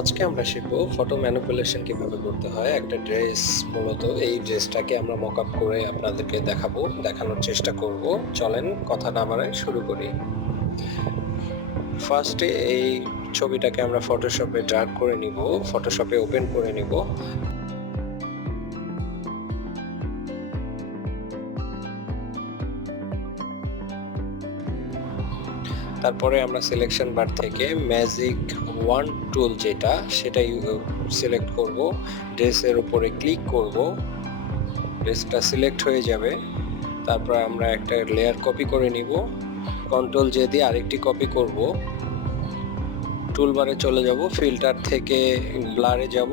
আজকে আমরা শিখবো ফটো ম্যানিপুলেশন কিভাবে করতে হয়। একটা ড্রেস, মূলত এই ড্রেসটাকে আমরা মক আপ করে আপনাদেরকে দেখানোর চেষ্টা করব। চলেন কথা না বাড়াই শুরু করি। ফার্স্টে এই ছবিটাকে আমরা ফটোশপে ড্র্যাগ করে নিব, ফটোশপে ওপেন করে নিব। তারপরে আমরা সিলেকশন বার থেকে ম্যাজিক ওয়ান টুল সেটাই সিলেক্ট করব। ড্রেসের উপরে ক্লিক করব, ড্রেসটা সিলেক্ট হয়ে যাবে। তারপর আমরা একটা লেয়ার কপি করে নিব, কন্ট্রোল জে দিয়ে আরেকটি কপি করব। টুলবারে চলে যাব, ফিল্টার থেকে ব্লারে যাব,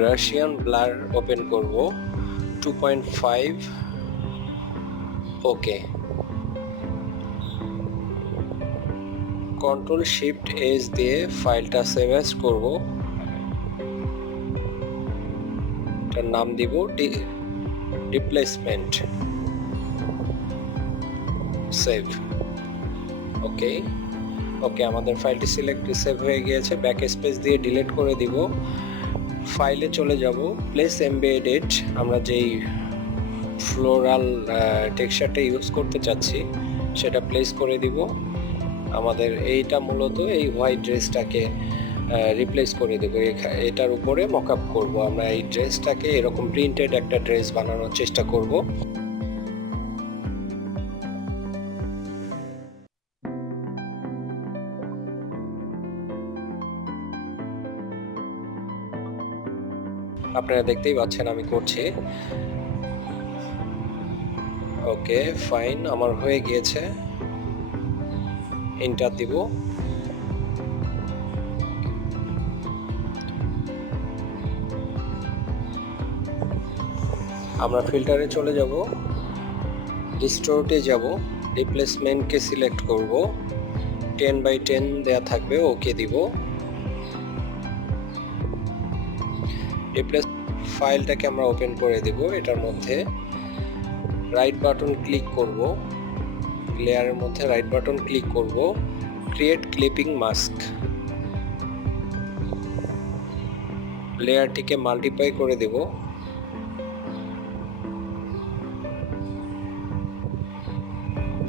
গাউসিয়ান ব্লার ওপেন করব 2.5। ওকে, কন্ট্রোল শিফট এস দিয়ে ফাইলটা সেভ অ্যাজ করব। এটার নাম দিব রিপ্লেসমেন্ট, সেভ। ওকে ওকে, আমাদের ফাইলটি সেভ হয়ে গিয়েছে। ব্যাক স্পেস দিয়ে ডিলিট করে দিব। ফাইলে চলে যাব, প্লেস এমবেডেড, আমরা যেই ফ্লোরাল টেক্সচারটা ইউজ করতে চাচ্ছি সেটা প্লেস করে দিব। আমাদের এইটা মূলত এই হোয়াইট ড্রেসটাকে রিপ্লেস করে দেবো। এটার উপরে মক আপ করবো। আমরা এই ড্রেসটাকে এরকম প্রিন্টেড একটা ড্রেস বানানোর চেষ্টা করব। আপনারা দেখতেই পাচ্ছেন আমি করছি। ওকে ফাইন, আমার হয়ে গিয়েছে। এন্টার দিব। আমরা ফিল্টারে চলে যাব, ডিস্টোর্টে যাব, রিপ্লেসমেন্টকে সিলেক্ট করব, 10x10 দেয়া থাকবে, ওকে দিব। রিপ্লেস ফাইলটাকে আমরা ওপেন করে দেব। এটার মধ্যে রাইট বাটন ক্লিক করব, লেয়ারের মধ্যে রাইট বাটন ক্লিক করব, ক্রিয়েট ক্লিপিং মাস্ক। লেয়ারটিকে মাল্টিপ্লাই করে দেব।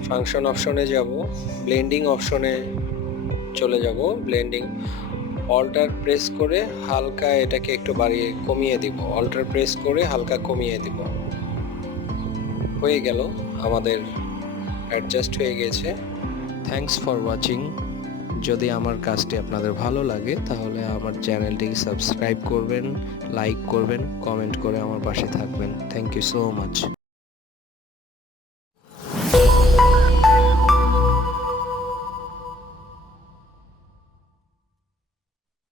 ফাংশন অপশনে যাব, ব্লেন্ডিং অপশনে চলে যাব। ব্লেন্ডিং অল্টার প্রেস করে হালকা এটাকে একটু কমিয়ে দিব। অল্টার প্রেস করে হালকা কমিয়ে দিব। হয়ে গেল, আমাদের অ্যাডজাস্ট হয়ে গেছে। Thanks for watching. যদি আমার কাজটি আপনাদের ভালো লাগে তাহলে আমার চ্যানেলটিকে সাবস্ক্রাইব করবেন, লাইক করবেন, কমেন্ট করে আমার পাশে থাকবেন। Thank you so much.